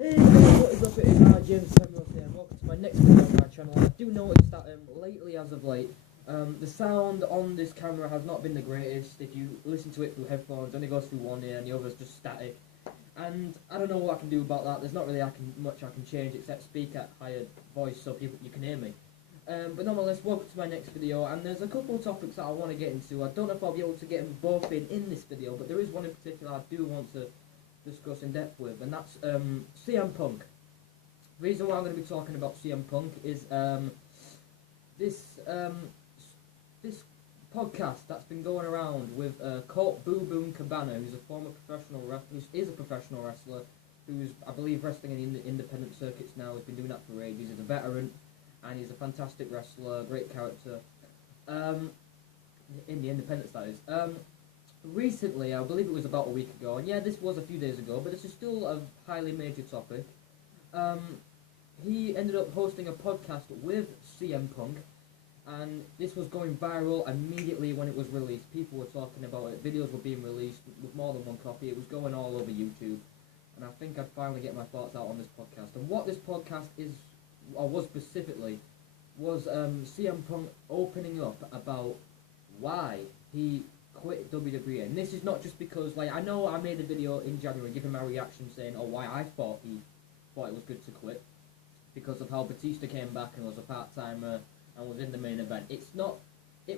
Hey guys, what is up? It is James Samuels here, and welcome to my next video on my channel. I do notice that lately, as of late, the sound on this camera has not been the greatest. If you listen to it through headphones, it only goes through one ear and the other's just static. And I don't know what I can do about that. There's not really much I can change except speak at higher voice so you can hear me. But nonetheless, welcome to my next video, and there's a couple of topics that I want to get into. I don't know if I'll be able to get them both in this video, but there is one in particular I do want to discuss in depth with, and that's CM Punk. The reason why I'm going to be talking about CM Punk is this podcast that's been going around with Colt Boo Boom Cabana, who's a professional wrestler, who's, I believe, wrestling in the independent circuits now. He's been doing that for ages. He's a veteran, and he's a fantastic wrestler, great character, in the independents, that is. Recently, I believe it was about a week ago, and yeah, this was a few days ago, but this is still a highly major topic. He ended up hosting a podcast with CM Punk, and this was going viral immediately when it was released. People were talking about it, videos were being released with more than one copy, it was going all over YouTube, and I think I'd finally get my thoughts out on this podcast. And what this podcast is, or was specifically, was CM Punk opening up about why he quit WWE. And this is not just because, like, I know I made a video in January giving my reaction saying, oh, why I thought it was good to quit, because of how Batista came back and was a part-timer and was in the main event. It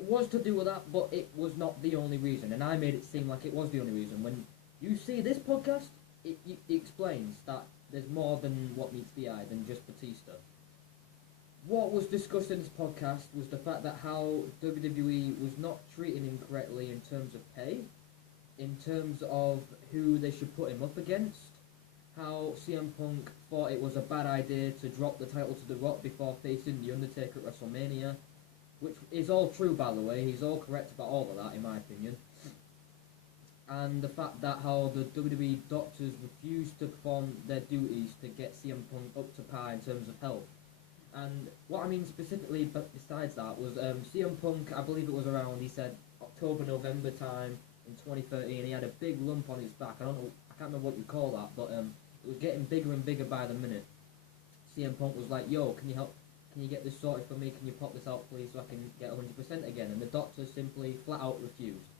was to do with that, but it was not the only reason, and I made it seem like it was the only reason. When you see this podcast, it explains that there's more than what meets the eye than just Batista. What was discussed in this podcast was the fact that how WWE was not treating him correctly in terms of pay, in terms of who they should put him up against, how CM Punk thought it was a bad idea to drop the title to The Rock before facing The Undertaker at WrestleMania, which is all true, by the way. He's all correct about all of that, in my opinion. And the fact that how the WWE doctors refused to perform their duties to get CM Punk up to par in terms of health. And what I mean specifically, but besides that, was CM Punk, I believe it was around, he said, October, November time in 2013, he had a big lump on his back. I can't remember what you call that, but it was getting bigger and bigger by the minute. CM Punk was like, yo, can you get this sorted for me? Can you pop this out, please, so I can get 100% again? And the doctor simply flat out refused.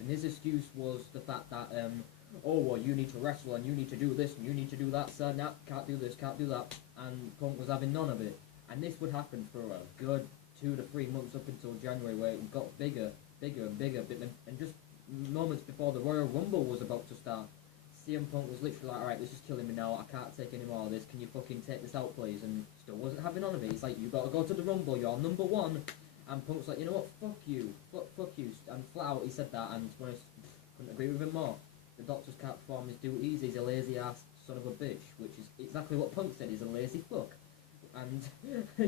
And his excuse was the fact that, oh, well, you need to wrestle, and you need to do this, and you need to do that, sir. Nah, can't do this, can't do that. And Punk was having none of it. And this would happen for a good 2 to 3 months up until January, where it got bigger and bigger. And just moments before the Royal Rumble was about to start, CM Punk was literally like, alright, this is killing me now, I can't take any more of this, can you fucking take this out, please? And still wasn't having none of it. He's like, you gotta go to the Rumble, you're number one. And Punk's like, you know what, fuck you. And flat out he said that, and to be honest, couldn't agree with him more. The doctors can't perform his duties, he's a lazy ass son of a bitch, which is exactly what Punk said, he's a lazy fuck. And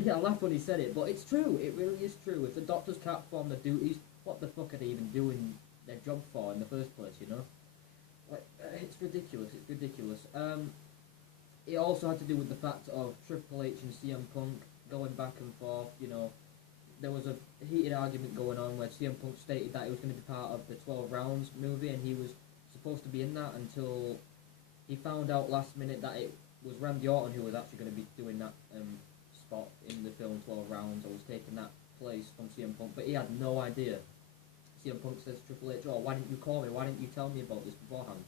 yeah, I laughed when he said it, but it's true, it really is true. If the doctors can't perform their duties, what the fuck are they even doing their job for in the first place, you know? Like, it's ridiculous. It also had to do with the fact of Triple H and CM Punk going back and forth, you know. There was a heated argument going on where CM Punk stated that he was going to be part of the 12 Rounds movie, and he was supposed to be in that until he found out last minute that it was Randy Orton who was actually going to be doing that spot in the film 12 Rounds, or was taking that place from CM Punk, but he had no idea. CM Punk says to Triple H, oh, why didn't you call me, why didn't you tell me about this beforehand?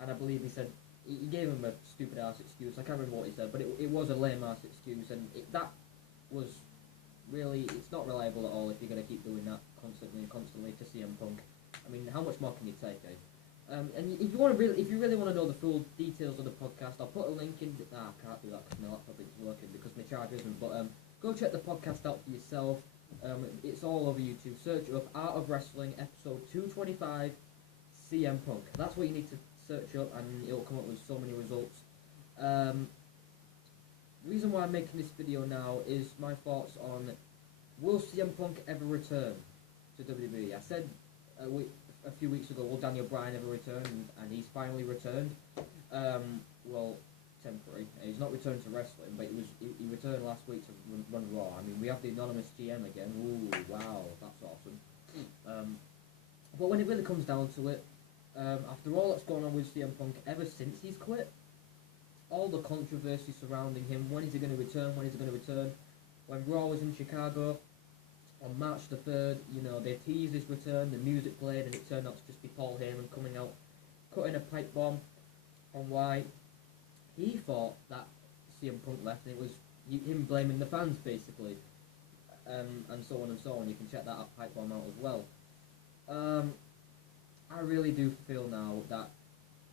And I believe he said, he gave him a stupid ass excuse, I can't remember what he said, but it was a lame ass excuse, and that was really, it's not reliable at all if you're going to keep doing that constantly to CM Punk. I mean, how much more can you take, eh? And if you really want to know the full details of the podcast, I'll put a link in. I can't do that because my laptop isn't working because my charger isn't. But go check the podcast out for yourself. It's all over YouTube. Search up Art of Wrestling episode 225 CM Punk. That's what you need to search up, and it'll come up with so many results. The reason why I'm making this video now is my thoughts on, will CM Punk ever return to WWE? I said a few weeks ago, will Daniel Bryan ever return? And he's finally returned. Well, temporary. He's not returned to wrestling, but he returned last week to run Raw. I mean, we have the anonymous GM again. Ooh, wow, that's awesome. But when it really comes down to it, after all that's gone on with CM Punk ever since he's quit, all the controversy surrounding him. When is he going to return? When is he going to return? When Raw was in Chicago on March the 3rd, you know, they teased his return, the music played, and it turned out to just be Paul Heyman coming out, cutting a pipe bomb on why he thought that CM Punk left, and it was him blaming the fans, basically, and so on and so on. You can check that pipe bomb out as well. I really do feel now that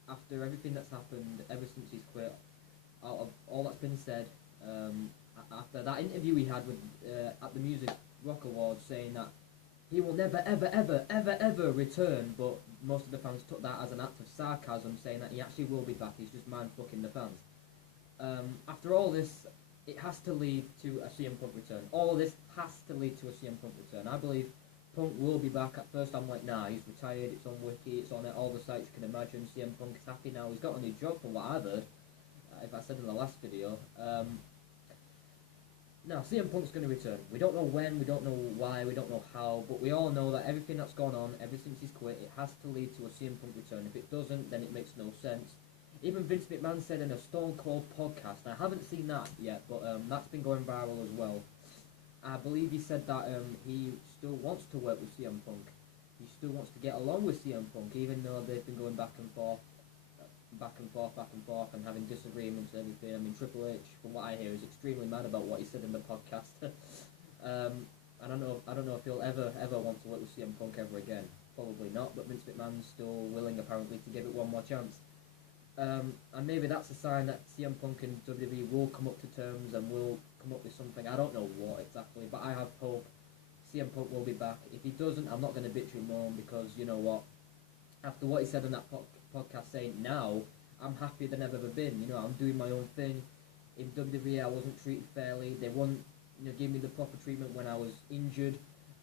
after everything that's happened ever since he's quit, out of all that's been said, after that interview he had with at the Music Rock Awards saying that he will never, ever, ever, ever, ever return, but most of the fans took that as an act of sarcasm, saying that he actually will be back, he's just man-fucking the fans. After all this, it has to lead to a CM Punk return. All of this has to lead to a CM Punk return. I believe Punk will be back. At first I'm like, nah, he's retired, it's on Wiki, it's on all the sites you can imagine. CM Punk is happy now, he's got a new job from what I've heard, if I said in the last video. Now, CM Punk's going to return. We don't know when, we don't know why, we don't know how, but we all know that everything that's gone on ever since he's quit, it has to lead to a CM Punk return. If it doesn't, then it makes no sense. Even Vince McMahon said in a Stone Cold podcast, and I haven't seen that yet, but that's been going viral as well. I believe he said that he still wants to work with CM Punk. He still wants to get along with CM Punk, even though they've been going back and forth, and having disagreements and everything. I mean, Triple H, from what I hear, is extremely mad about what he said in the podcast. I don't know if he'll ever want to work with CM Punk ever again. Probably not, but Vince McMahon's still willing, apparently, to give it one more chance. And maybe that's a sign that CM Punk and WWE will come up to terms and will come up with something. I don't know what exactly, but I have hope CM Punk will be back. If he doesn't, I'm not going to bitch and moan, because you know what? After what he said on that podcast saying now, I'm happier than I've ever been. You know, I'm doing my own thing. In WWE, I wasn't treated fairly. They wouldn't, give me the proper treatment when I was injured.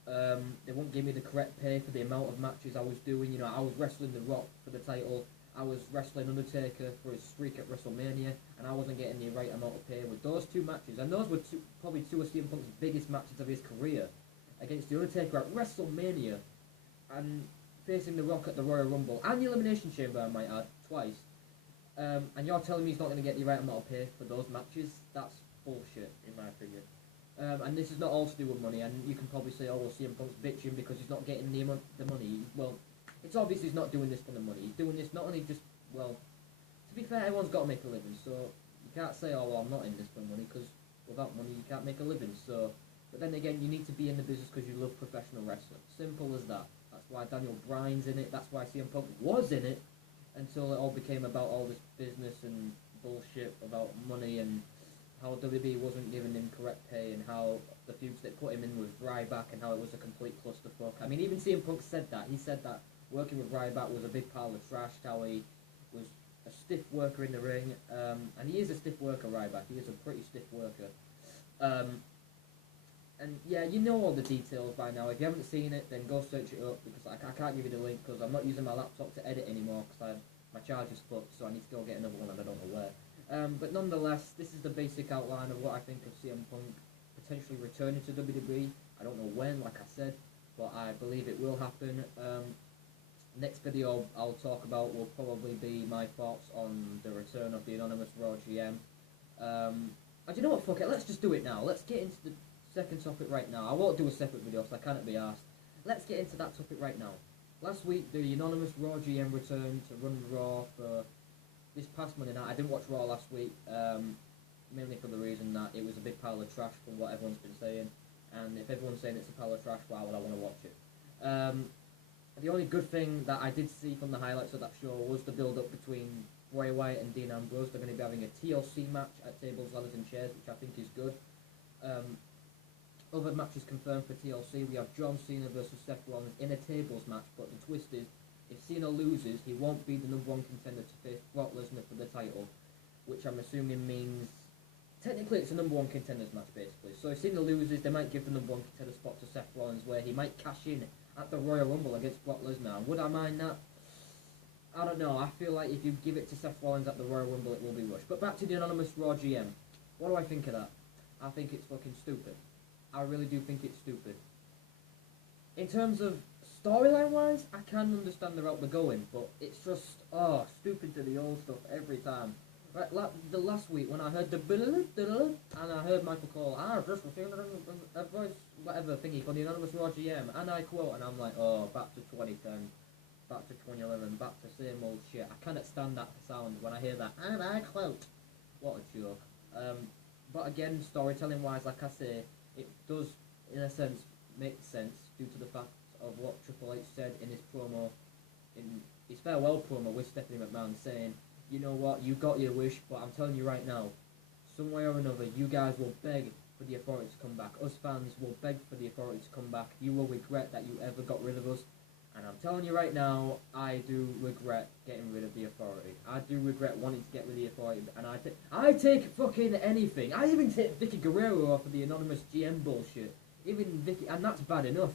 They wouldn't give me the correct pay for the amount of matches I was doing. You know, I was wrestling The Rock for the title. I was wrestling Undertaker for his streak at WrestleMania, and I wasn't getting the right amount of pay with those two matches. And those were probably two of CM Punk's biggest matches of his career, against the Undertaker at WrestleMania, and facing The Rock at the Royal Rumble, and the Elimination Chamber, I might add, twice. And you're telling me he's not going to get the right amount of pay for those matches? That's bullshit, in my opinion. And this is not all to do with money, and you can probably say, oh, well, CM Punk's bitching because he's not getting the money. Well, it's obvious he's not doing this for the money. He's doing this not only just, well, to be fair, everyone's got to make a living, so you can't say, oh, well, I'm not in this for money, because without money you can't make a living, so... But then again, you need to be in the business because you love professional wrestling. Simple as that. That's why Daniel Bryan's in it, that's why CM Punk was in it, until it all became about all this business and bullshit about money, and how WWE wasn't giving him correct pay, and how the feuds they put him in with Ryback, and how it was a complete clusterfuck. I mean, even CM Punk said that. He said that working with Ryback was a big pile of trash, how he was a stiff worker in the ring, and he is a stiff worker, Ryback. He is a pretty stiff worker. And yeah, you know all the details by now. If you haven't seen it, then go search it up, because I can't give you the link, because I'm not using my laptop to edit anymore, because my charger's fucked, so I need to go get another one and I don't know where. But nonetheless, this is the basic outline of what I think of CM Punk potentially returning to WWE. I don't know when, like I said, but I believe it will happen. Next video I'll talk about will probably be my thoughts on the return of the Anonymous Raw GM. And you know what, fuck it, let's just do it now. Let's get into the second topic right now. I won't do a separate video because I can't be arsed. Let's get into that topic right now. Last week, the Anonymous Raw GM returned to run Raw for this past Monday night. I didn't watch Raw last week, mainly for the reason that it was a big pile of trash from what everyone's been saying. And if everyone's saying it's a pile of trash, why would I want to watch it? The only good thing that I did see from the highlights of that show was the build-up between Bray Wyatt and Dean Ambrose. They're going to be having a TLC match at Tables, Ladders and Chairs, which I think is good. Other matches confirmed for TLC. We have John Cena versus Seth Rollins in a tables match, but the twist is, if Cena loses, he won't be the #1 contender to face Brock Lesnar for the title, which I'm assuming means, technically it's a #1 contenders match, basically. So if Cena loses, they might give the #1 contender spot to Seth Rollins, where he might cash in at the Royal Rumble against Brock Lesnar. Would I mind that? I don't know. I feel like if you give it to Seth Rollins at the Royal Rumble, it will be rushed. But back to the Anonymous Raw GM. What do I think of that? I think it's fucking stupid. I really do think it's stupid. In terms of storyline-wise, I can understand the route they're going, but it's just, stupid to the old stuff every time. Right, the last week when I heard the and I heard Michael call, just a voice, whatever thingy for the anonymous Raw GM, and I quote, and I'm like, oh, back to 2010, back to 2011, back to same old shit. I cannot stand that sound when I hear that, and I quote. What a joke. But again, storytelling wise, like I say, it does, in a sense, make sense due to the fact of what Triple H said in his promo, in his farewell promo with Stephanie McMahon, saying, you know what, you got your wish, but I'm telling you right now, some way or another, you guys will beg for the Authority to come back. Us fans will beg for the Authority to come back. You will regret that you ever got rid of us. And I'm telling you right now, I do regret getting rid of the Authority. I do regret wanting to get rid of the Authority, and I take fucking anything. I even take Vicky Guerrero off of the anonymous GM bullshit. Even Vicky, and that's bad enough.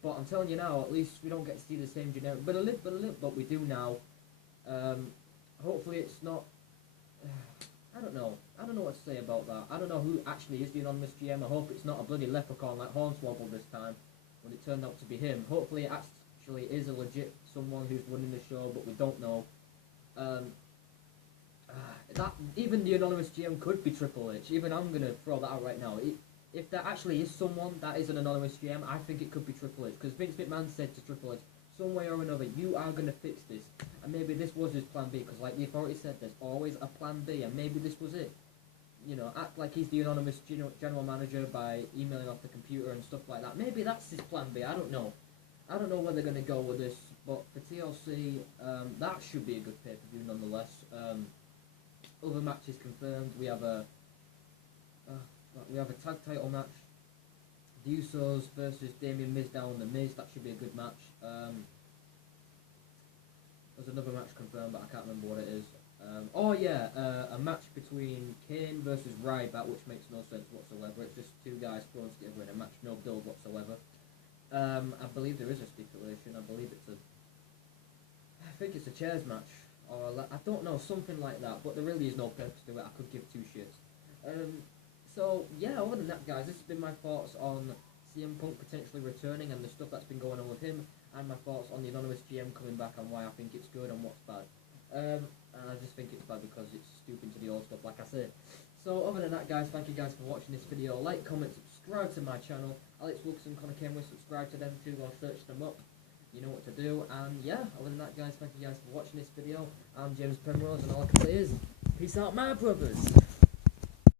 But I'm telling you now, at least we don't get to see the same generic, but we do now. Hopefully it's not, I don't know what to say about that. I don't know who actually is the anonymous GM. I hope it's not a bloody leprechaun like Hornswoggle this time, when it turned out to be him. Hopefully it actually is a legit someone who's running the show, but we don't know. That even the anonymous GM could be Triple H. Even I'm gonna throw that out right now. If there actually is someone that is an anonymous GM, I think it could be Triple H, because Vince McMahon said to Triple H, some way or another, you are going to fix this. And maybe this was his plan B, because like the Authority said, there's always a plan B, and maybe this was it. You know, act like he's the anonymous general manager by emailing off the computer and stuff like that. Maybe that's his plan B, I don't know. I don't know where they're going to go with this, but for TLC, that should be a good pay-per-view nonetheless. Other matches confirmed. We have a tag title match. The Usos versus Damien Miz down the Miz. That should be a good match. There's another match confirmed, but I can't remember what it is. A match between Kane versus Ryback, which makes no sense whatsoever. It's just two guys thrown together in a match, no build whatsoever. I believe there is a stipulation. I think it's a chairs match, or I don't know, something like that. But there really is no purpose to it. I could give two shits. So, yeah, other than that, guys, this has been my thoughts on CM Punk potentially returning and the stuff that's been going on with him, and my thoughts on the anonymous GM coming back and why I think it's good and what's bad. And I just think it's bad because it's stooping to the old stuff, like I said. So, other than that, guys, thank you guys for watching this video. Like, comment, subscribe to my channel. Alex Wilson, Connor Kenway, subscribe to them too, go search them up. You know what to do. And, yeah, other than that, guys, thank you guys for watching this video. I'm James Penrose, and all I can say is, peace out, my brothers.